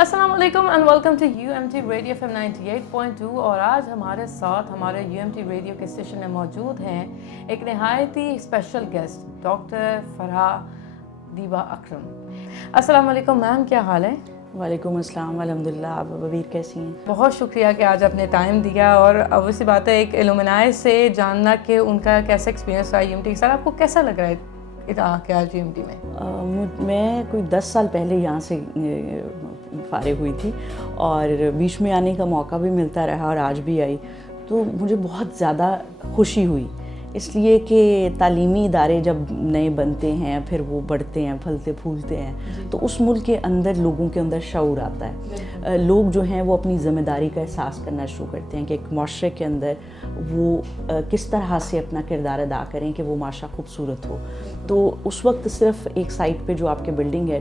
السلام علیکم and welcome to UMT radio FM 98.2. اور آج ہمارے ساتھ ہمارے UMT ریڈیو کے اسٹیشن میں موجود ہیں ایک نہایت ہی اسپیشل گیسٹ ڈاکٹر فرحہ دیبا اکرم. السلام علیکم میم، کیا حال ہے؟ وعلیکم السلام، الحمدللہ. آپ ببیر کیسی ہیں؟ بہت شکریہ کہ آج آپ نے ٹائم دیا، اور obviously بات ہے ایک الومنائی سے جاننا کہ ان کا کیسا ایکسپیرینس رہا UMT. سر آپ کو کیسا لگ رہا ہے کہ آج UMT میں کوئی 10 سال پہلے یہاں سے فارغ ہوئی تھی اور بیچ میں آنے کا موقع بھی ملتا رہا اور آج بھی آئی تو مجھے بہت زیادہ خوشی ہوئی، اس لیے کہ تعلیمی ادارے جب نئے بنتے ہیں پھر وہ بڑھتے ہیں، پھلتے پھولتے ہیں تو اس ملک کے اندر لوگوں کے اندر شعور آتا ہے. لوگ جو ہیں وہ اپنی ذمہ داری کا احساس کرنا شروع کرتے ہیں کہ ایک معاشرے کے اندر وہ کس طرح سے اپنا کردار ادا کریں کہ وہ معاشرہ خوبصورت ہو. تو اس وقت صرف ایک سائٹ پہ جو آپ کے بلڈنگ ہے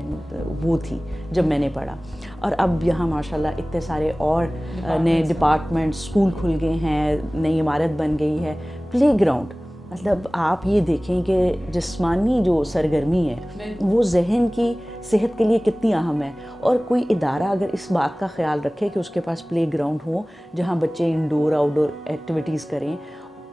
وہ تھی جب میں نے پڑھا، اور اب یہاں ماشاءاللہ اتنے سارے اور نئے ڈپارٹمنٹ اسکول کھل گئے ہیں، نئی عمارت بن گئی ہے، پلے گراؤنڈ. مطلب آپ یہ دیکھیں کہ جسمانی جو سرگرمی ہے وہ ذہن کی صحت کے لیے کتنی اہم ہے، اور کوئی ادارہ اگر اس بات کا خیال رکھے کہ اس کے پاس پلے گراؤنڈ ہو جہاں بچے انڈور آؤٹ ڈور ایکٹیویٹیز کریں،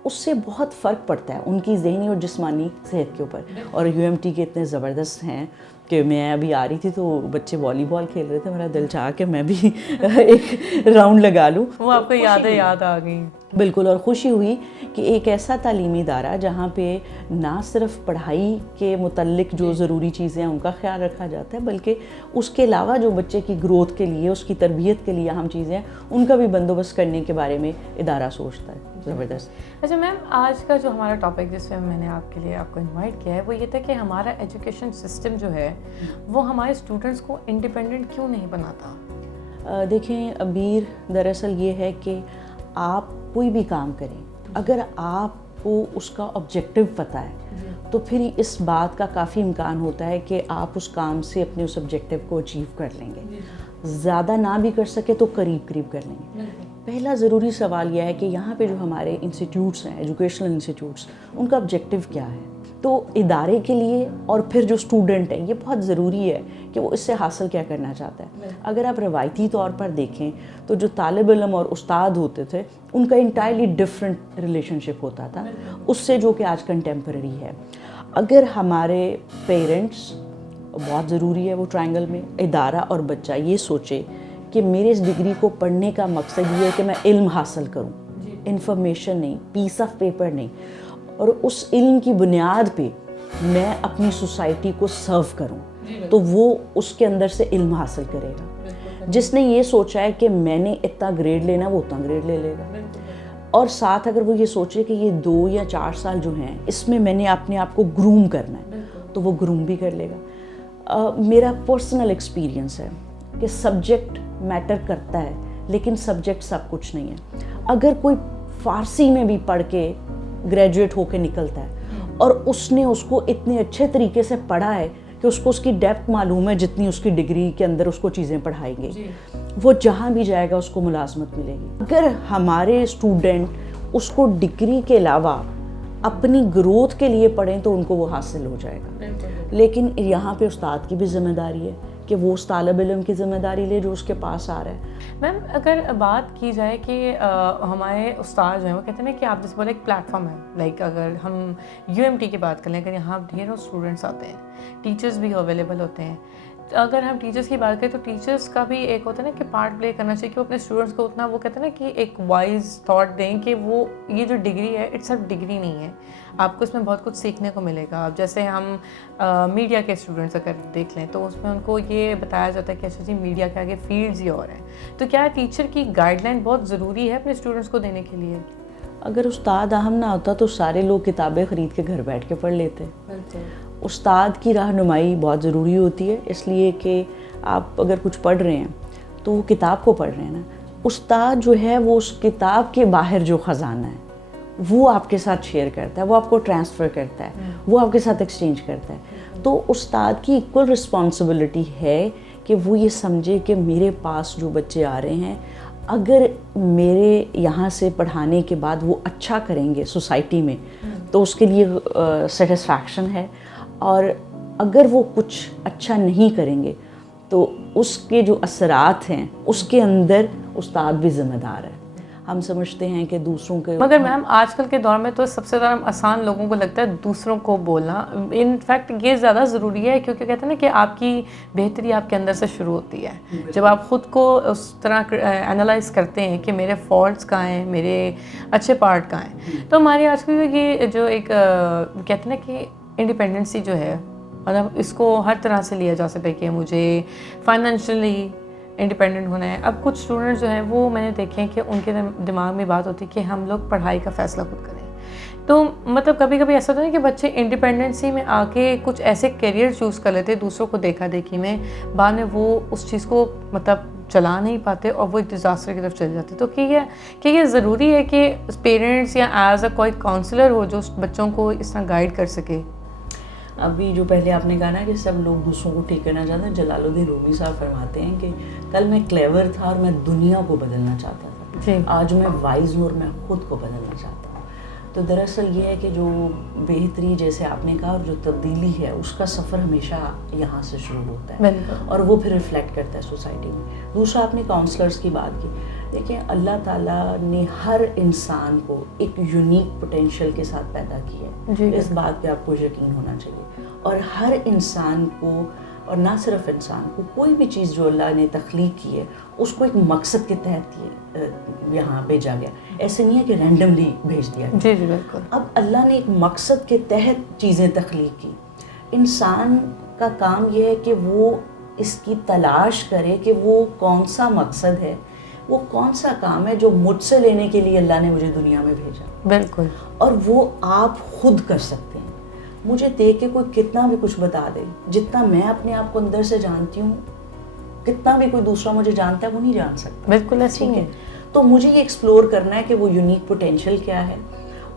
اس سے بہت فرق پڑتا ہے ان کی ذہنی اور جسمانی صحت کے اوپر. اور UMT کے اتنے زبردست ہیں کہ میں ابھی آ رہی تھی تو بچے والی بال کھیل رہے تھے، میرا دل چاہا کہ میں بھی ایک راؤنڈ لگا لوں. وہ آپ کو یاد آ گئی. بالکل. اور خوشی ہوئی کہ ایک ایسا تعلیمی ادارہ جہاں پہ نہ صرف پڑھائی کے متعلق جو ضروری چیزیں ہیں ان کا خیال رکھا جاتا ہے، بلکہ اس کے علاوہ جو بچے کی گروتھ کے لیے، اس کی تربیت کے لیے اہم چیزیں ہیں ان کا بھی بندوبست کرنے کے بارے میں ادارہ سوچتا ہے. زبردست. اچھا میم، آج کا جو ہمارا ٹاپک جس میں نے آپ کے لیے آپ کو انوائٹ کیا ہے وہ یہ تھا کہ ہمارا ایجوکیشن سسٹم جو ہے وہ ہمارے اسٹوڈنٹس کو انڈیپینڈنٹ کیوں نہیں بناتا؟ دیکھیں ابیر، دراصل یہ ہے کہ آپ کوئی بھی کام کریں، اگر آپ کو اس کا آبجیکٹو پتہ ہے تو پھر اس بات کا کافی امکان ہوتا ہے کہ آپ اس کام سے اپنے اس آبجیکٹو کو اچیو کر لیں گے. زیادہ نہ بھی کر سکے تو قریب کر لیں گے. پہلا ضروری سوال یہ ہے کہ یہاں پہ جو ہمارے انسٹیٹیوٹس ہیں، ایجوکیشنل انسٹیٹیوٹس، ان کا آبجیکٹو کیا ہے. تو ادارے کے لیے اور پھر جو اسٹوڈنٹ ہے یہ بہت ضروری ہے کہ وہ اس سے حاصل کیا کرنا چاہتا ہے. اگر آپ روایتی طور پر دیکھیں تو جو طالب علم اور استاد ہوتے تھے ان کا انٹائرلی ڈفرینٹ ریلیشن شپ ہوتا تھا اس سے جو کہ آج کنٹمپرری ہے. اگر ہمارے پیرنٹس، بہت ضروری ہے وہ ٹرائنگل میں ادارہ اور بچہ یہ سوچے کہ میرے اس ڈگری کو پڑھنے کا مقصد یہ ہے کہ میں علم حاصل کروں، انفارمیشن نہیں، پیس آف پیپر نہیں، اور اس علم کی بنیاد پہ میں اپنی سوسائٹی کو سرو کروں، تو وہ اس کے اندر سے علم حاصل کرے گا. جس نے یہ سوچا ہے کہ میں نے اتنا گریڈ لینا وہ اتنا گریڈ لے لے گا. اور ساتھ اگر وہ یہ سوچے کہ یہ 2 یا 4 سال جو ہیں اس میں میں نے اپنے آپ کو گروم کرنا ہے تو وہ گروم بھی کر لے گا. میرا پرسنل ایکسپیرینس ہے کہ سبجیکٹ میٹر کرتا ہے لیکن سبجیکٹ سب کچھ نہیں ہے. اگر کوئی فارسی میں بھی پڑھ کے گریجویٹ ہو کے نکلتا ہے اور اس نے اس کو اتنے اچھے طریقے سے پڑھا ہے کہ اس کو اس کی ڈیپتھ معلوم ہے جتنی اس کی ڈگری کے اندر اس کو چیزیں پڑھائیں گے، وہ جہاں بھی جائے گا اس کو ملازمت ملے گی. اگر ہمارے اسٹوڈنٹ اس کو ڈگری کے علاوہ اپنی گروتھ کے لیے پڑھیں تو ان کو وہ حاصل ہو جائے گا. لیکن یہاں پہ استاد کی بھی ذمہ داری ہے کہ وہ اس طالب علم کی ذمہ داری لے جو اس کے پاس آ رہا ہے. میم اگر بات کی جائے کہ ہمارے استاد جو ہیں وہ کہتے ہیں نا کہ آپ جس بولے ایک پلیٹ فارم ہے، لائک اگر ہم UMT کی بات کر لیں، اگر یہاں ڈھیروں اسٹوڈنٹس آتے ہیں، ٹیچرس بھی اویلیبل ہوتے ہیں. اگر ہم ٹیچرس کی بات کریں تو ٹیچرس کا بھی ایک ہوتا ہے نا کہ پارٹ پلے کرنا چاہیے کہ وہ اپنے اسٹوڈنٹس کو اتنا وہ کہتے ہیں نا کہ ایک وائز تھاٹ دیں کہ وہ یہ جو ڈگری ہے اٹس صرف ڈگری نہیں ہے، آپ کو اس میں بہت کچھ سیکھنے کو ملے گا. اب جیسے ہم میڈیا کے اسٹوڈنٹس اگر دیکھ لیں تو اس میں ان کو یہ بتایا جاتا ہے کہ اچھا جی میڈیا کے آگے فیلڈز ہی اور ہیں. تو کیا ٹیچر کی گائیڈ لائن بہت ضروری ہے اپنے اسٹوڈنٹس کو دینے کے لیے؟ اگر استاد اہم نہ ہوتا تو سارے لوگ کتابیں خرید کے گھر بیٹھ کے پڑھ لیتے. استاد کی رہنمائی بہت ضروری ہوتی ہے، اس لیے کہ آپ اگر کچھ پڑھ رہے ہیں تو وہ کتاب کو پڑھ رہے ہیں نا. استاد جو ہے وہ اس کتاب کے باہر جو خزانہ ہے وہ آپ کے ساتھ شیئر کرتا ہے، وہ آپ کو ٹرانسفر کرتا ہے، وہ آپ کے ساتھ ایکسچینج کرتا ہے. تو استاد کی ایکول رسپانسبلٹی ہے کہ وہ یہ سمجھے کہ میرے پاس جو بچے آ رہے ہیں اگر میرے یہاں سے پڑھانے کے بعد وہ اچھا کریں گے سوسائٹی میں تو اس کے لیے سیٹسفیکشن ہے، اور اگر وہ کچھ اچھا نہیں کریں گے تو اس کے جو اثرات ہیں اس کے اندر استاد بھی ذمہ دار ہے. ہم سمجھتے ہیں کہ دوسروں کے, مگر میم آج کل کے دور میں تو سب سے زیادہ آسان لوگوں کو لگتا ہے دوسروں کو بولنا. ان فیکٹ یہ زیادہ ضروری ہے کیونکہ کہتے ہیں نا کہ آپ کی بہتری آپ کے اندر سے شروع ہوتی ہے. جب آپ خود کو اس طرح انالائز کرتے ہیں کہ میرے فالٹس کہاں ہیں, میرے اچھے پارٹ کہاں ہیں, تو ہماری آج کل یہ جو ایک کہتے ہیں نا کہ انڈیپینڈنسی جو ہے, مطلب اس کو ہر طرح سے لیا جا سکتا ہے کہ مجھے فائنینشلی انڈیپینڈنٹ ہونا ہے. اب کچھ اسٹوڈنٹس جو ہیں وہ میں نے دیکھے ہیں کہ ان کے دماغ میں بات ہوتی ہے کہ ہم لوگ پڑھائی کا فیصلہ خود کریں. تو مطلب کبھی کبھی ایسا ہوتا ہے کہ بچے انڈیپینڈنسی میں آ کے کچھ ایسے کیریئر چوز کر لیتے دوسروں کو دیکھا دیکھی میں, بعد میں وہ اس چیز کو مطلب چلا نہیں پاتے اور وہ ایک ڈیزاسٹر کی طرف چل جاتے. تو کہ یہ ضروری ہے کہ پیرنٹس یا ایز اے کوئی کاؤنسلر ہو جو بچوں کو اس طرح گائیڈ کر سکے. ابھی جو پہلے آپ نے کہا نا کہ سب لوگ دوسروں کو ٹھیک کرنا چاہتے ہیں, جلال الدین رومی صاحب فرماتے ہیں کہ کل میں کلیور تھا اور میں دنیا کو بدلنا چاہتا تھا, آج میں وائز ہوں اور میں خود کو بدلنا چاہتا ہوں. تو دراصل یہ ہے کہ جو بہتری جیسے آپ نے کہا اور جو تبدیلی ہے اس کا سفر ہمیشہ یہاں سے شروع ہوتا ہے اور وہ پھر ریفلیکٹ کرتا ہے سوسائٹی میں. دوسرا آپ نے کاؤنسلرس کی بات کی. دیکھیں اللہ تعالیٰ نے ہر انسان کو ایک یونیک پوٹینشیل کے ساتھ پیدا کیا ہے, اس بات پہ آپ کو یقین ہونا چاہیے. اور ہر انسان کو, اور نہ صرف انسان کو, کوئی بھی چیز جو اللہ نے تخلیق کی ہے اس کو ایک مقصد کے تحت یہاں بھیجا گیا. ایسے نہیں ہے کہ رینڈملی بھیج دیا گیا. جی جی بالکل. اب اللہ نے ایک مقصد کے تحت چیزیں تخلیق کی. انسان کا کام یہ ہے کہ وہ اس کی تلاش کرے کہ وہ کون سا مقصد ہے, وہ کون سا کام ہے جو مجھ سے لینے کے لیے اللہ نے مجھے دنیا میں بھیجا. بالکل. اور وہ آپ خود کر سکتے ہیں. مجھے دیکھ کے کوئی کتنا بھی کچھ بتا دے, جتنا میں اپنے آپ کو اندر سے جانتی ہوں کتنا بھی کوئی دوسرا مجھے جانتا ہے وہ نہیں جان سکتا. بالکل ایسے ٹھیک ہے. تو مجھے یہ ایکسپلور کرنا ہے کہ وہ یونیک پوٹینشیل کیا ہے,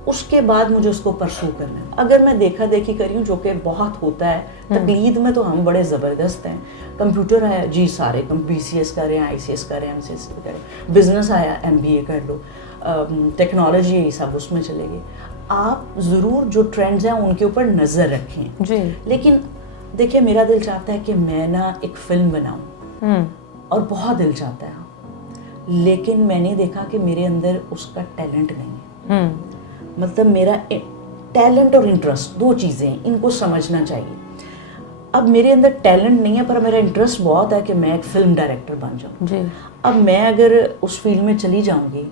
اس کے بعد مجھے اس کو پرسو کرنا ہے. اگر میں دیکھا دیکھی کری ہوں, جو کہ بہت ہوتا ہے, تقلید میں تو ہم بڑے زبردست ہیں. کمپیوٹر آیا جی سارے BCS کر رہے ہیں, ICS کر رہے ہیں, MCS کر رہے ہیں. بزنس آیا MBA کر لو. ٹیکنالوجی یہی سب اس میں چلے گی. آپ ضرور جو ٹرینڈز ہیں ان کے اوپر نظر رکھیں جی. لیکن دیکھیں میرا دل چاہتا ہے کہ میں نا ایک فلم بناؤں اور بہت دل چاہتا ہے, لیکن میں نے دیکھا کہ میرے اندر اس کا ٹیلنٹ نہیں ہے. مطلب میرا ٹیلنٹ اور انٹرسٹ دو چیزیں ہیں, ان کو سمجھنا چاہیے. اب میرے اندر ٹیلنٹ نہیں ہے پر میرا انٹرسٹ بہت ہے کہ میں ایک فلم ڈائریکٹر بن جاؤں. جی. اب میں اگر اس فیلڈ میں چلی جاؤں گی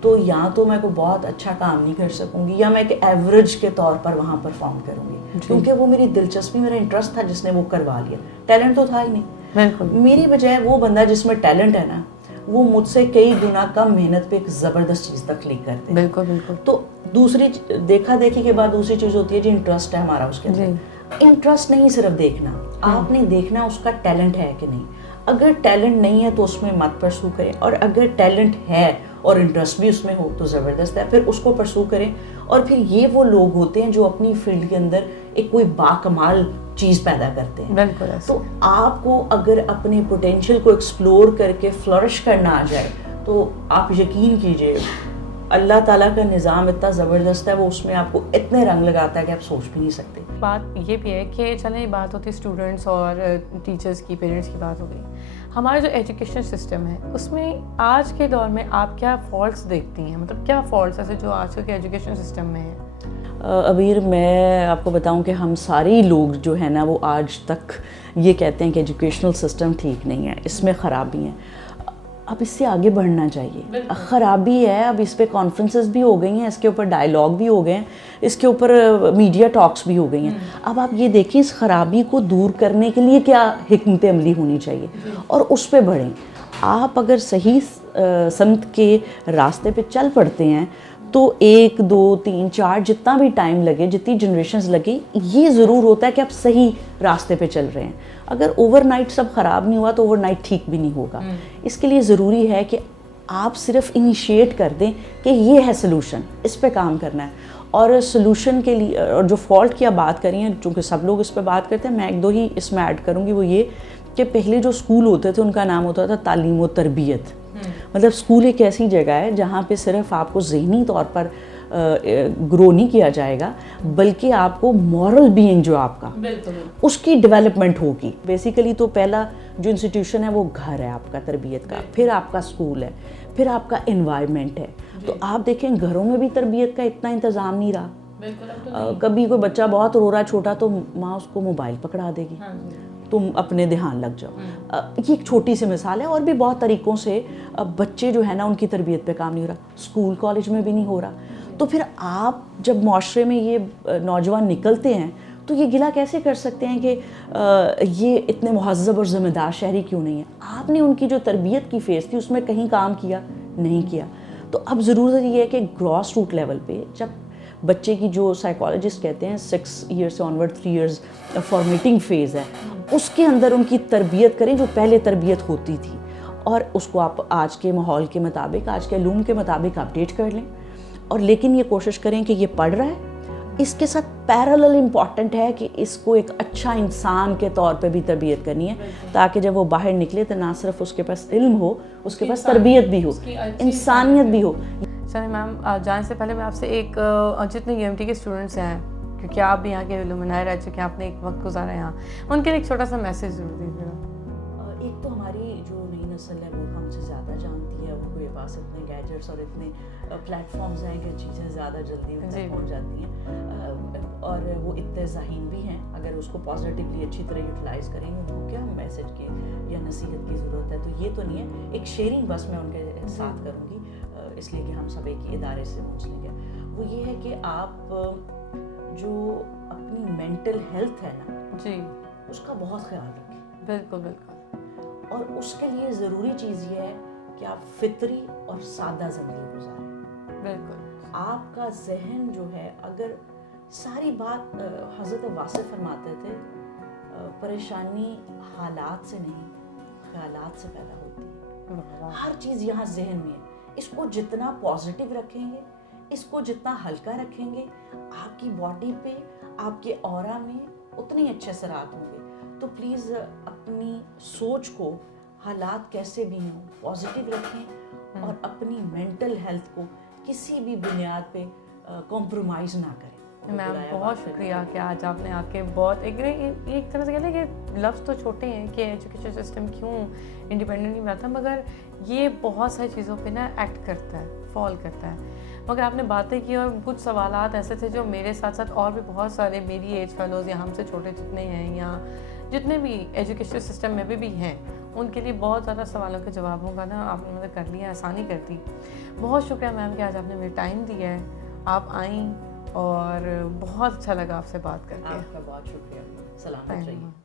تو یا تو میں کوئی بہت اچھا کام نہیں کر سکوں گی یا میں ایک ایوریج کے طور پر وہاں پرفارم کروں گی, کیونکہ وہ میری دلچسپی, میرا انٹرسٹ تھا جس نے وہ کروا لیا. ٹیلنٹ تو تھا ہی نہیں. بالکل. میری بجائے وہ بندہ جس میں ٹیلنٹ ہے نا وہ مجھ سے کئی گنا کم محنت پہ ایک زبردست چیز تخلیق کرتے ہیں. بالکل بالکل. تو دوسری دیکھا دیکھی کے بعد دوسری چیز ہوتی ہے جی انٹرسٹ ہے ہمارا اس کے اندر. انٹرسٹ نہیں صرف دیکھنا, آپ نے دیکھنا اس کا ٹیلنٹ ہے کہ نہیں. اگر ٹیلنٹ نہیں ہے تو اس میں مت پرسو کریں, اور اگر ٹیلنٹ ہے اور انٹرسٹ بھی اس میں ہو تو زبردست ہے, پھر اس کو پرسو کریں. اور پھر یہ وہ لوگ ہوتے ہیں جو اپنی فیلڈ کے اندر ایک کوئی باکمال چیز پیدا کرتے ہیں. بالکل. تو آپ کو اگر اپنے پوٹینشیل کو ایکسپلور کر کے فلورش کرنا آ جائے تو آپ یقین کیجئے اللہ تعالیٰ کا نظام اتنا زبردست ہے, وہ اس میں آپ کو اتنے رنگ لگاتا ہے کہ آپ سوچ بھی نہیں سکتے. بات یہ بھی ہے کہ چلیں یہ بات ہوتی ہے اسٹوڈنٹس اور ٹیچرس کی, پیرنٹس کی بات ہو گئی. ہمارا جو ایجوکیشن سسٹم ہے اس میں آج کے دور میں آپ کیا فالٹس دیکھتی ہیں, مطلب کیا فالٹس ایسے جو آج کل کے ایجوکیشن سسٹم میں ہیں؟ ابیر میں آپ کو بتاؤں کہ ہم سارے لوگ جو ہیں نا وہ آج تک یہ کہتے ہیں کہ ایجوکیشنل سسٹم ٹھیک نہیں ہے, اس میں خرابی ہیں. اب اس سے آگے بڑھنا چاہیے. خرابی ہے, اب اس پہ کانفرنسز بھی ہو گئی ہیں, اس کے اوپر ڈائلاگ بھی ہو گئے ہیں, اس کے اوپر میڈیا ٹاکس بھی ہو گئی ہیں. اب آپ یہ دیکھیں اس خرابی کو دور کرنے کے لیے کیا حکمت عملی ہونی چاہیے اور اس پہ بڑھیں. آپ اگر صحیح سمت کے راستے پہ چل پڑتے ہیں تو 1 2 3 4 جتنا بھی ٹائم لگے, جتنی جنریشنز لگے, یہ ضرور ہوتا ہے کہ آپ صحیح راستے پہ چل رہے ہیں. اگر اوور نائٹ سب خراب نہیں ہوا تو اوور نائٹ ٹھیک بھی نہیں ہوگا. اس کے لیے ضروری ہے کہ آپ صرف انیشیٹ کر دیں کہ یہ ہے سلوشن, اس پہ کام کرنا ہے. اور سلوشن کے لیے, اور جو فالٹ کی آپ بات کری ہیں, چونکہ سب لوگ اس پہ بات کرتے ہیں, میں 1 2 ہی اس میں ایڈ کروں گی. وہ یہ کہ پہلے جو اسکول ہوتے تھے ان کا نام ہوتا تھا تعلیم و تربیت. مطلب اسکول ایک ایسی جگہ ہے جہاں پہ صرف آپ کو ذہنی طور پر گرو نہیں کیا جائے گا, بلکہ آپ کو مورل بینگ جو آپ کا اس کی ڈیولپمنٹ ہوگی. بیسیکلی تو پہلا جو انسٹیٹیوشن ہے وہ گھر ہے آپ کا تربیت کا, پھر آپ کا اسکول ہے, پھر آپ کا انوائرمنٹ ہے. تو آپ دیکھیں گھروں میں بھی تربیت کا اتنا انتظام نہیں رہا. کبھی کوئی بچہ بہت رو رہا ہے چھوٹا تو ماں اس کو موبائل پکڑا دے گی, تم اپنے دھیان لگ جاؤ. یہ ایک چھوٹی سی مثال ہے, اور بھی بہت طریقوں سے بچے جو ہے نا ان کی تربیت پہ کام نہیں ہو رہا, اسکول کالج میں بھی نہیں ہو رہا. تو پھر آپ جب معاشرے میں یہ نوجوان نکلتے ہیں تو یہ گلہ کیسے کر سکتے ہیں کہ یہ اتنے مہذب اور ذمہ دار شہری کیوں نہیں ہیں؟ آپ نے ان کی جو تربیت کی فیز تھی اس میں کہیں کام کیا نہیں کیا. تو اب ضرورت یہ ہے کہ گراس روٹ لیول پہ جب بچے کی جو سائیکالوجسٹ کہتے ہیں 6 ایئر سے آنورڈ 3 ایئرز فارمیٹنگ فیز ہے, اس کے اندر ان کی تربیت کریں جو پہلے تربیت ہوتی تھی, اور اس کو آپ آج کے ماحول کے مطابق, آج کے علوم کے مطابق اپڈیٹ کر لیں. اور لیکن یہ کوشش کریں کہ یہ پڑھ رہا ہے, اس کے ساتھ پیرالل امپورٹنٹ ہے کہ اس کو ایک اچھا انسان کے طور پہ بھی تربیت کرنی ہے, تاکہ جب وہ باہر نکلے تو نہ صرف اس کے پاس علم ہو, اس کے پاس تربیت بھی ہو, انسانیت بھی ہو. چلیں میم, جانے سے پہلے میں آپ سے ایک جتنے UMT کے اسٹوڈنٹس ہیں, کیونکہ آپ بھی یہاں کے علومنائے رہ چکے ہیں, آپ نے ایک وقت گزارا یہاں, ان کے لیے ایک چھوٹا سا میسیج ضرور دیجیے گا. ایک تو ہماری جو نئی نسل ہے وہ ہم سے زیادہ جانتی ہے, وہ کے پاس اتنے گیجٹس اور اتنے پلیٹ فارمز ہیں کہ چیزیں زیادہ جلدی پہنچ جاتی ہیں, اور وہ اتنے ذہین بھی ہیں. اگر اس کو پازیٹیولی اچھی طرح یوٹیلائز کریں گے, ان کو کیا میسیج کی یا نصیحت کی ضرورت ہے. تو یہ تو نہیں ہے, ایک شیئرنگ بس میں ان کے ساتھ کروں گی, اس لیے کہ ہم سب ایک ہی ادارے سے منسلک ہیں. وہ یہ ہے کہ آپ جو اپنی مینٹل ہیلتھ ہے نا جی, اس کا بہت خیال رکھیں. بالکل بالکل. اور اس کے لیے ضروری چیز یہ ہے کہ آپ فطری اور سادہ زندگی گزاریں. بالکل. آپ کا ذہن جو ہے, اگر ساری بات حضرت واصف فرماتے تھے, پریشانی حالات سے نہیں خیالات سے پیدا ہوتی ہے. ہر چیز یہاں ذہن میں ہے. اس کو جتنا پازیٹیو رکھیں گے, اس کو جتنا ہلکا رکھیں گے, آپ کی باڈی پہ, آپ کے اورا میں اتنے اچھے اثرات ہوں گے. تو پلیز اپنی سوچ کو, حالات کیسے بھی ہوں, پازیٹیو رکھیں, اور اپنی مینٹل ہیلتھ کو کسی بھی بنیاد پہ کمپرومائز نہ کریں. میم بہت شکریہ کہ آج آپ نے آ کے بہت ایک طرح سے کہتے ہیں کہ لفظ تو چھوٹے ہیں کہ ایجوکیشن سسٹم کیوں انڈیپینڈنٹ نہیں بناتا, مگر یہ بہت ساری چیزوں پہ نا ایکٹ کرتا ہے, فال کرتا ہے. مگر آپ نے باتیں کی, اور کچھ سوالات ایسے تھے جو میرے ساتھ ساتھ اور بھی بہت سارے میری ایج فیلوز یا ہم سے چھوٹے جتنے ہیں یا جتنے بھی ایجوکیشن سسٹم میں بھی ہیں, ان کے لیے بہت زیادہ سوالوں کے جوابوں کا نا آپ نے مطلب کر لیا, آسانی کر دی. بہت شکریہ میم کہ آج آپ نے میرے ٹائم دیا ہے, آپ آئیں, اور بہت اچھا لگا آپ سے بات کر کے. آپ کا بہت شکریہ. سلامت رہیے.